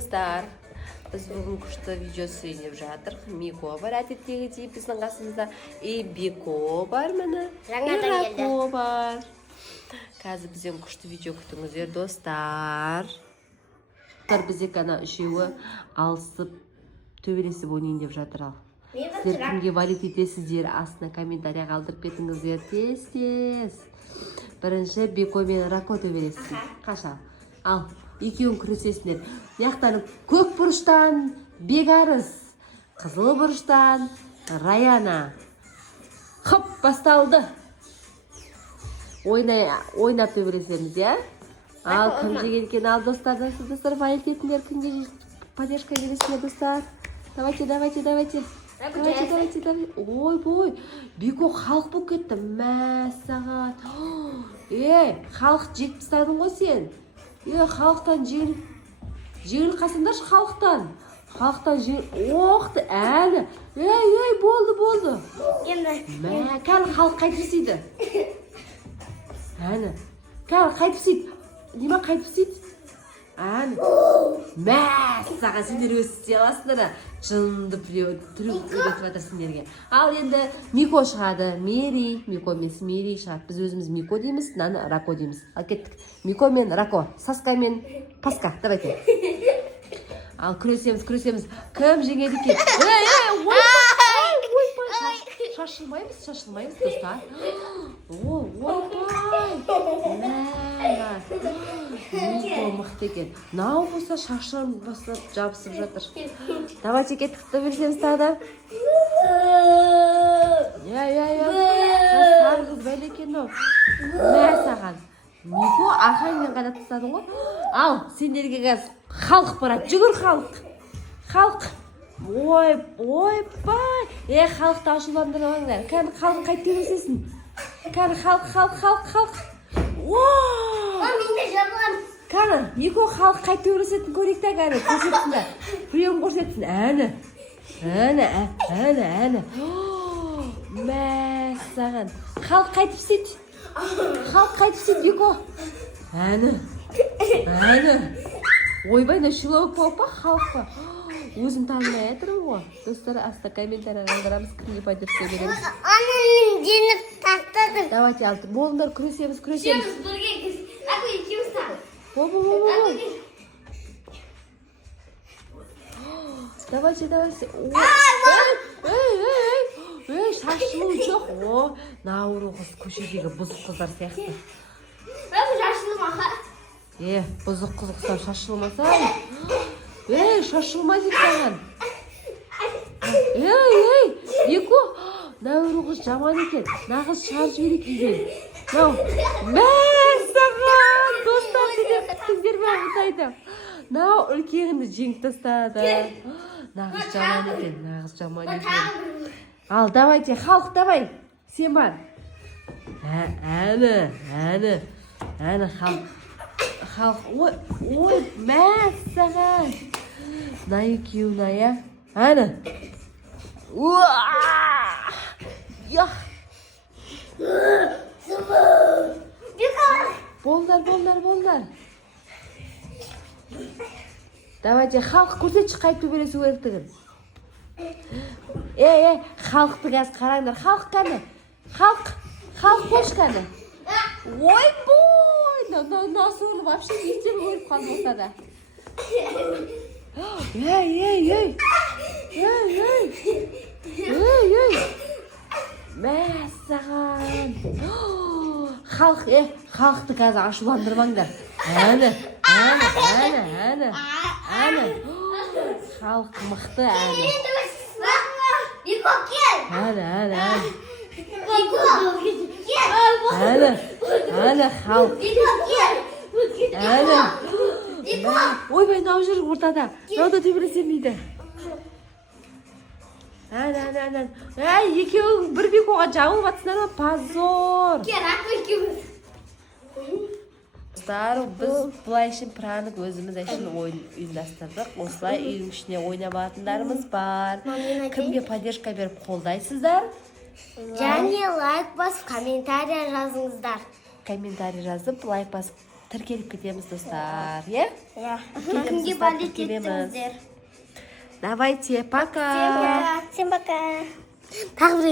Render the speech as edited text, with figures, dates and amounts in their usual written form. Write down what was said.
достар. Біз бүгін күшті видео сөйлеп жатыр. Мико бар әдеттегідей біздің қасымызда. Бико бар міне. Рако бар. Қазір бізден күшті видео күтіңіздер достар. Бізде қана үшеуі алысып төбелесіп ойнайын деп жатыр ал. Сіздер кімге валит етесіздер, астына комментария қалдырып кетіңіздер тез. Бірінші Бико мен Рако төбелесін. Қаша. Ал, екеуін күресесіңдер. Яқтарын көк бұрыштан Бегарыс, қызыл бұрыштан Раяна. Хоп, басталды. Ойнап төбелесеміз, я? Ал, кім деген екен? Ал, достар, валит етіңдер, кімге поддержка бересіңдер, достар. Давайте. Ой, Бико халық болып кетті. Мәссаған. Халық жеп тастадың ғой сен. Халықтан жеңіл қасыңдаршы халықтан. Халықтан жеңіл. Оқты, әлі. Болды. Кәлі халық қайтып істейді. Әні. Кәлі қайтып істейді. Нема қайтып істейді? Әні. Мәссаған сендер өз істей аласыңдар. Жынды түріп өретіп жатыр сендерге. Ал енді Мико шығады. Мико емес Мери шығады. Біз өзіміз Мико дейміз, наны Рако дейміз. Ал кеттік. Мико мен Рако. Саска мен Паска. Давайте. Ал күресеміз. Кім жеңеді екен? Шашылмаймыз, достар. Мико мықты екен. Нау болса шашын басып жабысып жатыр. Давайте кеттік төбелесеміз тағы. Сарғыз бәлі екен ол. Мәссаған. Мико арқаңмен ғана тастадың ғой. Ал, сендерге газ халық барады. Жүгір халық. Ойбай. Халықты ашуландырмаңдар. Кәні халық қайт төбелесесін. Кәні халық. Кәні, Мико халық қайт төбелесетін көректі кәні. Көрсетсіңдер. Прием көрсетсін. Әні. Мәссаған. Халық қайтып істейді, Бико. Әні. Ойбай, шилауық болып па, халық па? Өзім танымай әтірім ғой. Достар, аста комментария қалдырамыз, кімге поддержка береміз. Оның деніп тақтадым. Давайте, алты. Болыңдар, күресеміз. Бірге, Рако екеуміз тағы. Давайте. Шашылу жоқ. Науру қыз көшедегі бұзық қыздар сияқты. Шашылмаға. Бұзық қызықтар шашылмаса. Шашылма деп саған. Бико, науру қыз жаман екен. Нағыз шарж берек үйден. Мәссаған, достар, сендер күттіңдер ме ұтайды. Үлкенімді жеңіп тастады. Нағыз жаман екен. Ал, давайте, халық, давай. Сен бар. Әні, халық. Ой, мәссаған. На екеуін ая. Әні. Болдар. Давайте, халық көрсетші қайт төбелесу керектігін. Халықты қаз қараңдар. Халық кәні. Халық қош кәні. Ойбой! Насыл вообще естен өліп қалды болса да. Мәссаған. Халықты қазір ашуландырмаңдар. Әні. Халық мықты әні. Бико, кел. Әні, халық. Ойбай, нау жүр ортада. Науда төбелесем дейді. Екеуің бір Бикоға жауыл батсынар ма? Позор. Рако екеуміз. Достар, біз бұлай үшін пранк өзіміз үшін ойын ұйымдастырдық. Осылай үйдің ішіне ойнап алатындарымыз бар. Кімге поддержка беріп қолдайсыздар? Және лайк басып, комментария жазыңыздар. Комментарий жазып, лайк басып тіркеліп кетеміз достар, иә? Иә. Кетеміз достар, тіркелеміз. Давайте, пока. Всем пока. Тағы бір